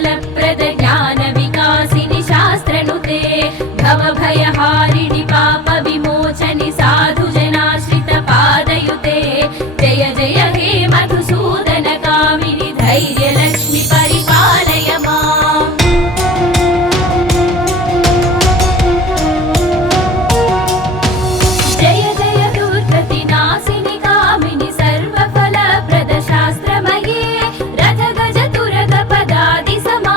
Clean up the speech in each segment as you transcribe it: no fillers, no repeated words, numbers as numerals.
फलप्रद ज्ञान विकासिनि शास्त्रनुते भवभयहारिणि पाप विमोचनि साधु जनाश्रित पादयुते जय जय हे मधुसूदन कामिनि धैर्य लक्ष्मि परिपालय माम् जय जय दुर्गति नासिनि कामिनि सर्वफलप्रद शास्त्रमये रथ गज तुरग पदादि समा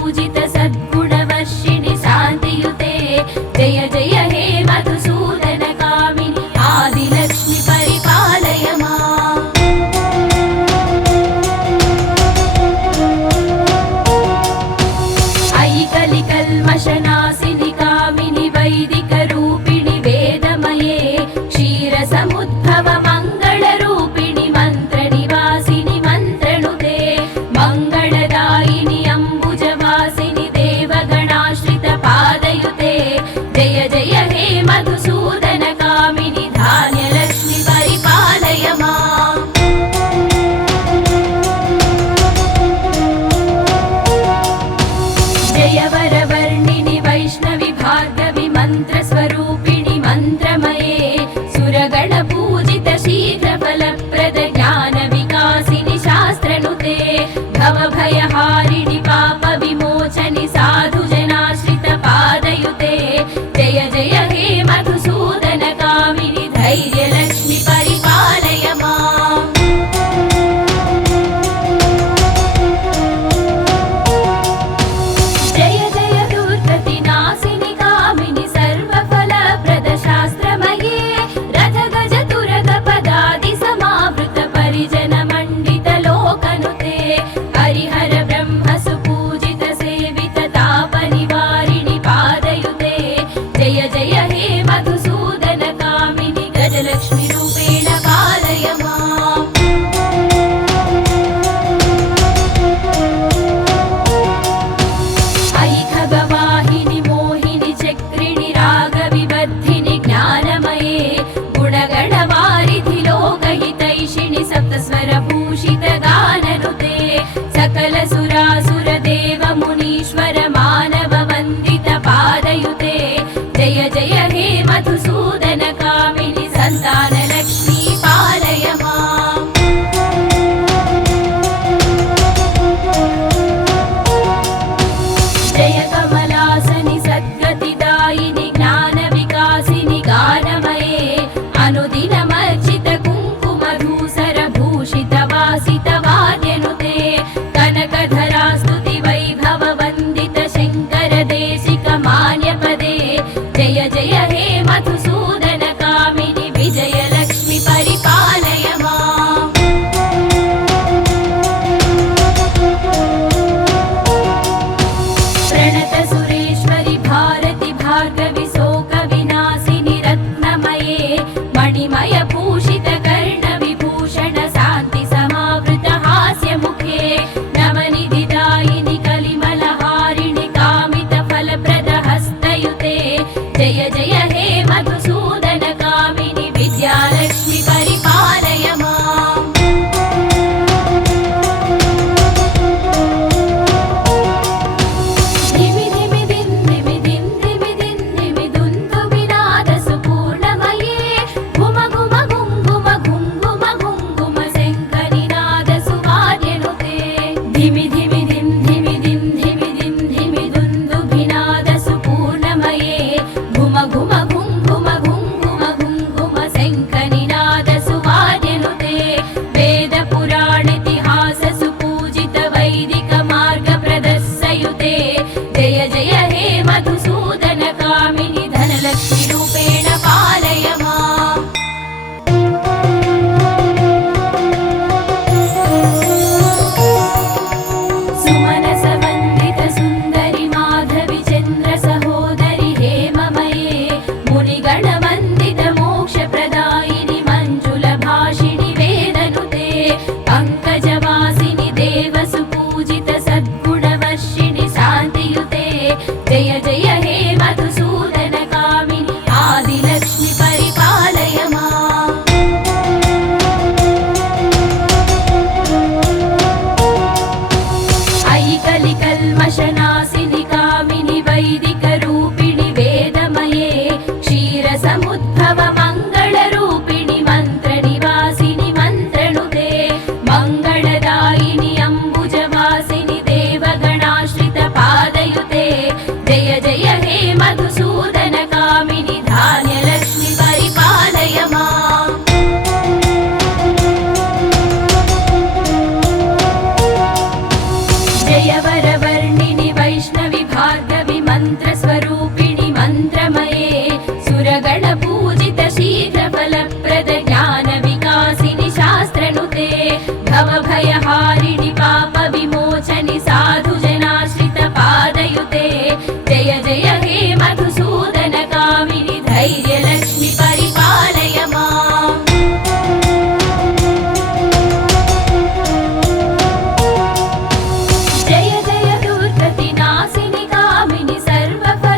पूजित सद्गुणवर्षिणि शान्तियुते जय जय हे मधुसूदन कामिनि आदिलक्ष्मि परिपालय माम् अयि कलिकल्मषनाशिनि कामिनि वैदिकरूपिणि वेदमये क्षीरसमुद्भव मङ्गलरूपिणि मन्त्रनिवासिनि मन्त्रनुते मङ्गलदायिनि अम्बुजवासिनि देवगणाश्रितपादयुते जय जय हे मधुसूदन कामिनि धान्यलक्ष्मि परिपालय माम् जय वरवर्णिनि वैष्णवि भार्गवि मन्त्रस्वरूपिणि मन्त्रमये सुरगणपूजित शीघ्रफलप्रद ज्ञानविकासिनि शास्त्रनुते भवभयहारिणि पापविमोचनि साधुजनाश्रितपादयुते जय जय हे मधुसूदन कामिनि धैर्यलक्ष्मि परिपालय माम् जय जय दुर्गतिनाशिनि कामिनि सर्वफलप्रद शास्त्रमये रथगज तुरगपदादि समावृत परिजन मण्डित लोकनुते हरिहर ब्रह्म सुपूजित सेवित तापनिवारिणि पादयुते जय जय हे मधुसूदन कामिनि गजलक्ष्मि रूपेण पालय माम् अयि खगवाहिनि मोहिनि चक्रिणि रागविबद्धिनि ज्ञानमये गुणगणवारिधि लोकहितैषिणि सप्तस्वरभूषित गाननुते सकल सुरासुर देव मुनीश्वर मानव वन्दित पादयुते जय जय हे मधुसूदन कामिनि सन्तानलक्ष्मी पालय माम् जय कमलासनि सद्गतिदायिनि ज्ञानविकासिनि गानमये अनुदिनमर्चित कुङ्कुमधूसर भूषित वासित वाद्यनुते कनकधरा स्तुति वैभव वन्दित शङ्कर देशिक मान्यपदे जय जय हे मधुसूदन कामिनि विजयलक्ष्मि परिपालय माम् प्रणत सुरेश्वरि भारति भार्गवि शोक विनाशिनि रत्नमये मणिमय भूषित कर्ण विभूषण शान्ति समावृत हास्यमुखे नवनिधिदायिनि कलिमलहारिणि कामित फलप्रद हस्तयुते जय जय हे मधुसूदन कामिनि विद्यालक्ष्मि परिपालय माम् धिमि धिमि दिन् धिमि दिन् धिमि दिन् धिमि दुन्दु विनाद सुपूर्णमये घुम घुम घुङ्घुम घुङ्घुम घुङ्घुम शङ्खनिनाद सुवाद्यनुते धिमि धिमि दिन् धिमि दिन् धिमि दिन् धिमि दुन्दु विनाद सुपूर्णमये घुम घुम घुङ्घुम घुङ्घुम घुङ्घुम शङ्खनिनाद सुवाद्यनुते वेद पुराणेतिहास सुपूजित वैदिक मार्ग प्रदर्शयुते जय जय हे मधुसूदन कामिनि धनलक्ष्मि रूपेण पालय माम् सुमनस वन्दित सुन्दरि माधवि चन्द्र सहोदरि हेममये मुनिगण वन्दित मोक्षप्रदायिनि मञ्जुलभाषिणि वेदनुते पङ्कजवासिनि देव सुपूजित सद्गुणवर्षिणि शान्तियुते जय जय हे मधुसूदन कामिनि मन्त्रस्वरूपिणि मन्त्रमये सुरगण पूजित शीघ्रफलप्रद ज्ञानविकासिनि शास्त्रनुते भवभयहारिणि पापविमोचनि साधुजनाश्रित पादयुते जय जय हे मधुसूदन कामिनि धैर्यलक्ष्मि परिपालय माम् जय जय दुर्गतिनाशिनि कामिनि सर्वफल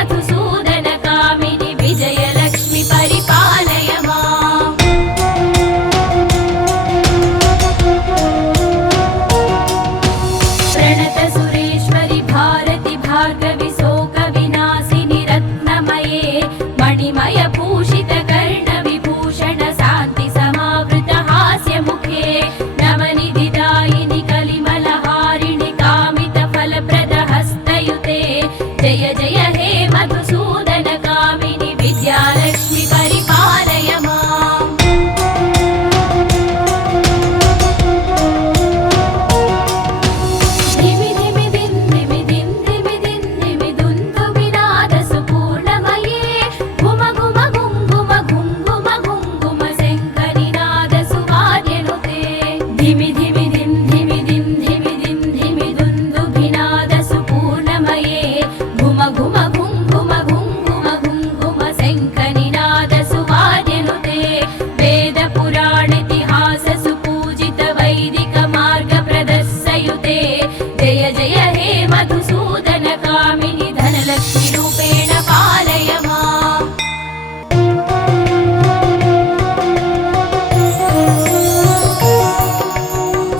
मधुसूदन कामिनि विजयलक्ष्मि परिपालय माम्। प्रणत सुरेश्वरि भारति भार्गवि शोक विनाशिनि रत्नमये मणिमय भूषित कर्ण विभूषण शान्ति समावृत हास्य मुखे नवनिधिदायिनि कलिमलहारिणि कामित फलप्रद हस्तयुते जय जय हे मधुसूदन कामिनि विद्यालक्ष्मि परिपालय माम्। धिमि धिमि दिन धिमि दिन धिमि दिन धिमि दुन्दुभिनाद सुपूर्णमये घुम घुम घुं घुम घुं घुम घुं घुम शङ्खनिनाद सुवाद्यनुते धिमि धिमि दिन धिमि दिन धिमि दिन धिमि दुन्दुभिनाद सुपूर्णमये घुम घुम घुं घुम घुं घुम घुं घुम शङ्खनिनाद सुवाद्यनुते वेद पुराणेतिहास सुपूजित वैदिक मार्ग प्रदर्शयुते जय जय हे मधुसूदन कामिनि धनलक्ष्मि रूपेण पालय माम्।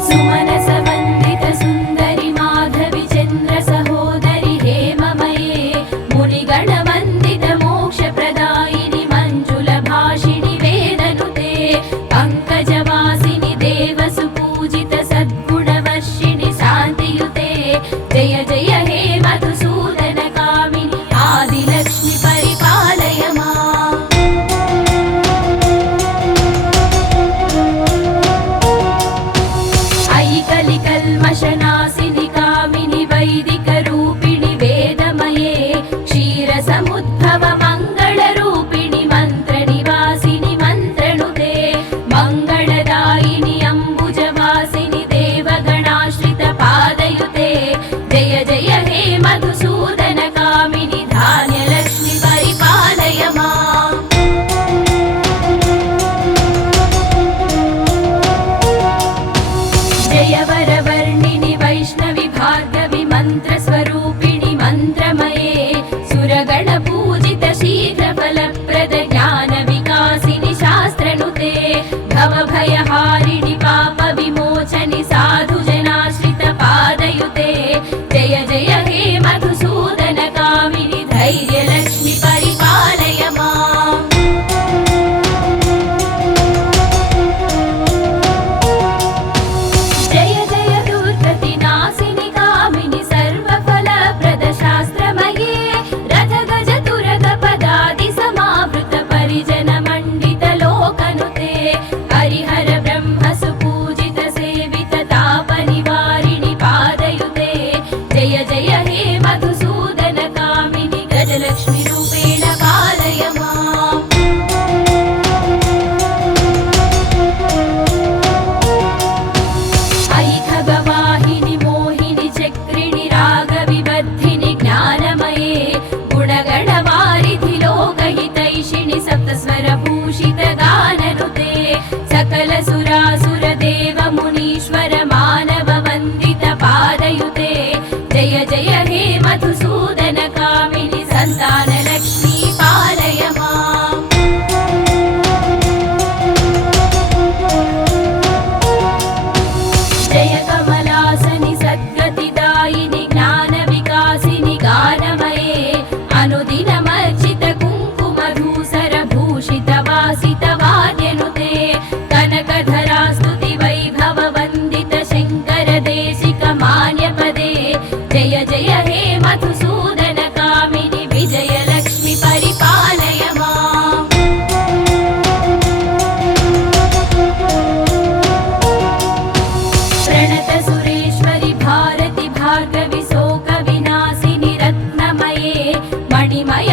सुमनस वन्दित सुन्दरि माधवि चन्द्र सहोदरि हेममये मुनिगण वन्दित मोक्षप्रदायिनि मञ्जुल भाषिणि वेदनुते पङ्कजवासिनि देव सुपूजित सद्गुणवर्षिणि शान्तियुते जय जय हे मधुसूदन कामिनि आदिलक्ष्मि परिपालय माम्। अयि कलिकल्मषनाशिनि कामिनि वैदिकरूपिणि वेदमये क्षीरसमुद्भव मङ्गलरूपिणि मन्त्रनिवासिनि मन्त्रनुते मङ्गलदायिनि अम्बुजवासिनि देवगणाश्रित पादयुते जय जय हे मधुसूदन कामिनि धान्यलक्ष्मि परिपालय माम्। जय वरवर्णिनि वैष्णवि भार्गवि मन्त्रस्वरूपिणि मन्त्रमये सुरगणपूजित शीघ्रफलप्रद ज्ञानविकासिनि शास्त्रनुते भवभयहारिणि पापविमोचनि साधुजनाश्रित पादयुते जय जय हे मधुसूदन कामिनि धैर्यलक्ष्मि परिपालय माम्। जय जय दुर्गतिनाशिनि कामिनि सर्वफलप्रद शास्त्रमये रथ गज तुरग पदादि समावृत परिजन मण्डित लोकनुते हरिहर ब्रह्म सुपूजित सेवित तापनिवारिणि पादयुते जय जय हे मधुसूदन कामिनि गजलक्ष्मि रूपेण पालय माम्। अयि खगवाहिनि मोहिनि चक्रिणि रागविबद्धिनि ज्ञानमये गुणगणवारिधि लोकहितैषिणि सप्तस्वरभूषित गाननुते सकल सुरासुर देव मुनीश्वर मानव वन्दित पादयुते जय जय हे मधुसूदन कामिनि सन्तानलक्ष्मी पालय माम्। जय कमलासनि सद्गतिदायिनि ज्ञानविकासिनि गानमये अनुदिनमर्चित कुङ्कुमधूसर भूषित वासित वाद्यनुते कनकधरा स्तुति वैभव वन्दित शङ्कर देशिक मान्यपदे जय जय हे मधुसूदन कामिनि विजयलक्ष्मि परिपालय माम्। प्रणत सुरेश्वरि भारति भार्गवि शोक विनाशिनि रत्नमये मणिमय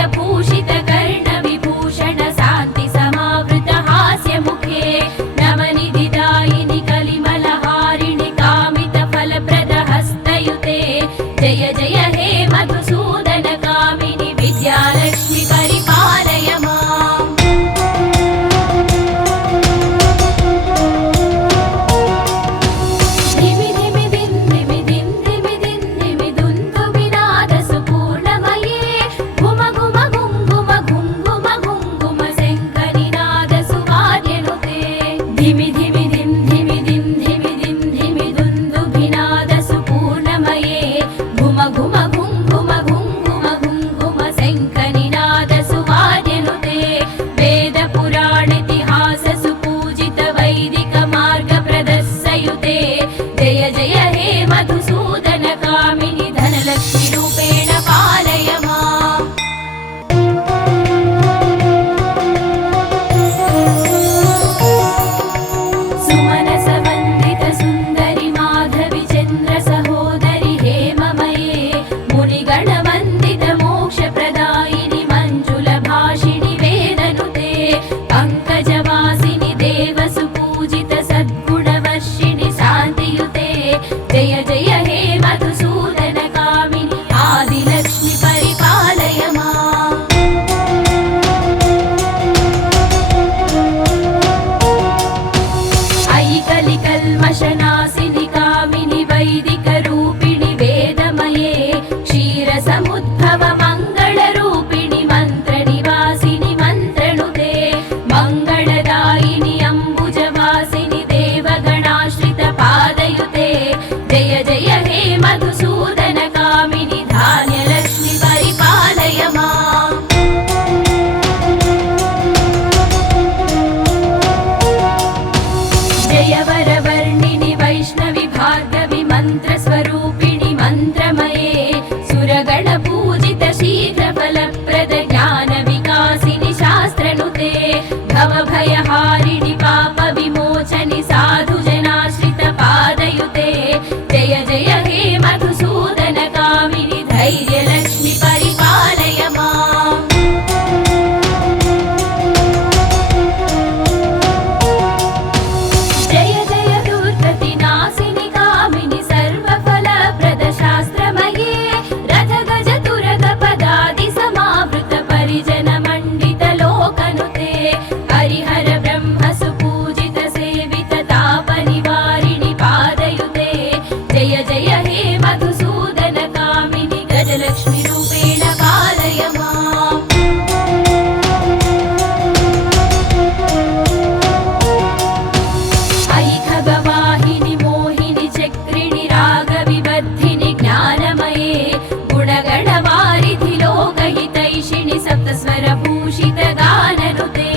स्वरभूषित गाननुते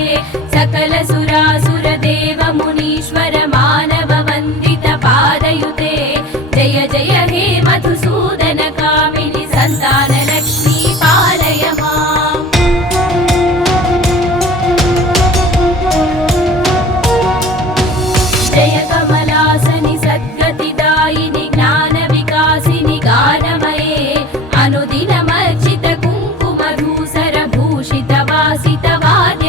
सकल सुरासुर देव मुनीश्वर मानव वन्दित पादयुते जय जय हे मधुसूदन कामिनि सन्तान लक्ष्मी पालय माम् जय कमलासनि सद्गतिदायिनि ज्ञान विकासिनि गानमये अनुदिनमर्चित कुङ्कुमधूसर भूषित वासित वाद्य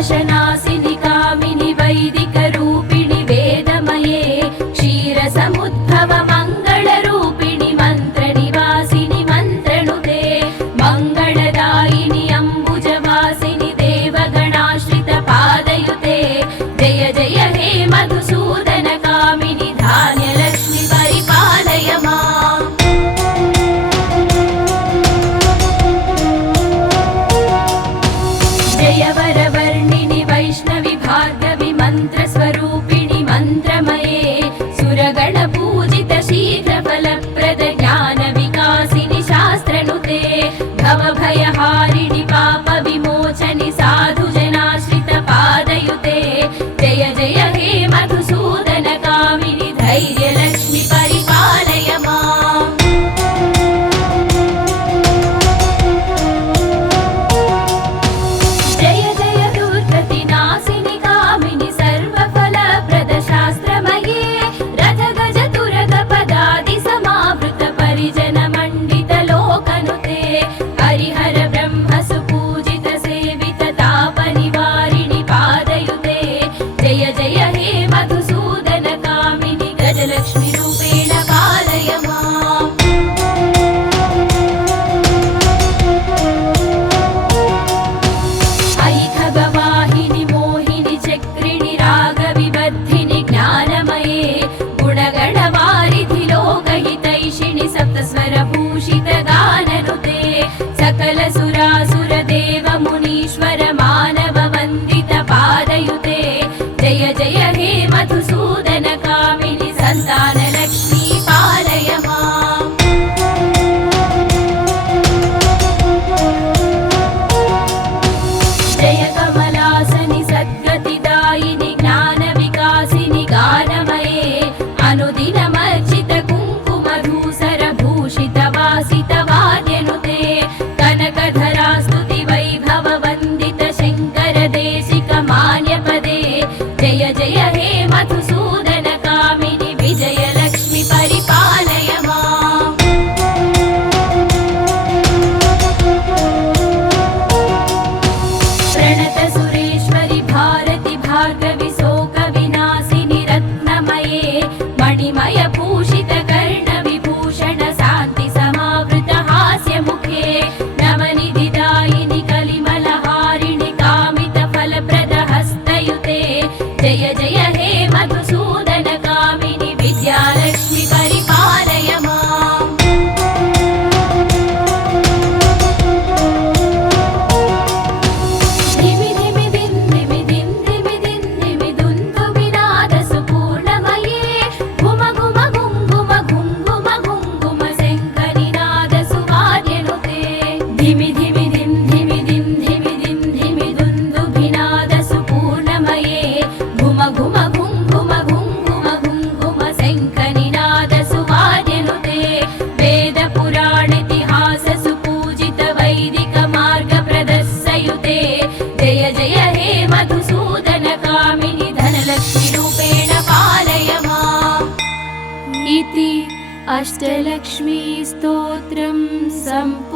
नाशनासिनि कामिनि वैदिकरूपिणि वेदमये क्षीरसमुद्भव मङ्गलरूपिणि मन्त्रनिवासिनि मन्त्रनुते मङ्गलदायिनि अम्बुजवासिनि देवगणाश्रितपादयुते जय जय हे मधुसूदन कामिनि धान्यलक्ष्मि परिपालय माम् जय वरवर्णिनि वैष्णवि भार्गवि मन्त्रस्वरूपिणि मन्त्रमये सुरगणपूजित शीघ्रफलप्रद ज्ञानविकासिनि शास्त्रनुते भवभयहारिणि पापविमोचनि साधुजनाश्रितपादयुते जय जय हे मधुसूदन कामिनि धैर्यलक्ष्मि परिपालय माम् जय जय दुर्गतिनाशिनि कामिनि सर्वफलप्रद शास्त्रमये रथगज तुरगपदादि समावृत परिजन मण्डित लोकनुते हरिहर ब्रह्म सुपूजित सेवित तापनिवारिणि पादयुते जय जय हे मधुसूदन कामिनि गजलक्ष्मि रूपेण पालय माम् अयि खगवाहिनि मोहिनि चक्रिणि रागविबद्धिनि ज्ञानमये गुणगणवारिधि लोकहितैषिणि सप्तस्वरभूषित गाननुते सकल सुरासुर देव मुनीश्वर मानव वन्दित पादयुते जय जय हे मधुसूदन कामिनि सन्तानलक्ष्मी पालय माम् जय कमलासनि सद्गतिदायिनि ज्ञानविकासिनि गानमये अनुदिनमर्चित कुङ्कुमधूसर भूषित वासित वाद्यनुते कनकधरा स्तुति वैभव वन्दित शङ्कर देशिक मान्यपदे जय जय हे मधुसूदन कामिनि विजयलक्ष्मि परिपालय माम् प्रणत सुरेश्वरि भारति भार्गवि शोकविनाशिनि रत्नमये मणिमय भूषित कर्णविभूषण शान्ति समावृत हास्यमुखे नवनिधिदायिनि कलिमलहारिणि कामित फलप्रद हस्तयुते जय जय हे मधुसूदन कामिनि विद्यालक्ष्मि परिपालय माम् धिमि धिमि दिन् धिमि दिन् धिमि दिन् धिमि दुन्दुभिनाद सुपूर्णमये घुम घुम घुं घुम घुं घुम घुं घुम शङ्करिनाद सुवाद्यनुते धिमि धिमि दिन् धिमि दिन् धिमि दिन् धिमि दुन्दुभिनाद सुपूर्णमये घुम घुम घुं घुम घुं घुम घुं घुम शङ्करिनाद सुवाद्यनुते वेदपुराणेतिहास सुपूजित वैदिक मार्ग प्रदर्शयुते जय जय हे मधुसूदन कामिनि धनलक्ष्मि रूपेण पालय माम् इति अष्टलक्ष्मी स्तोत्रं सम्पूर्णम्।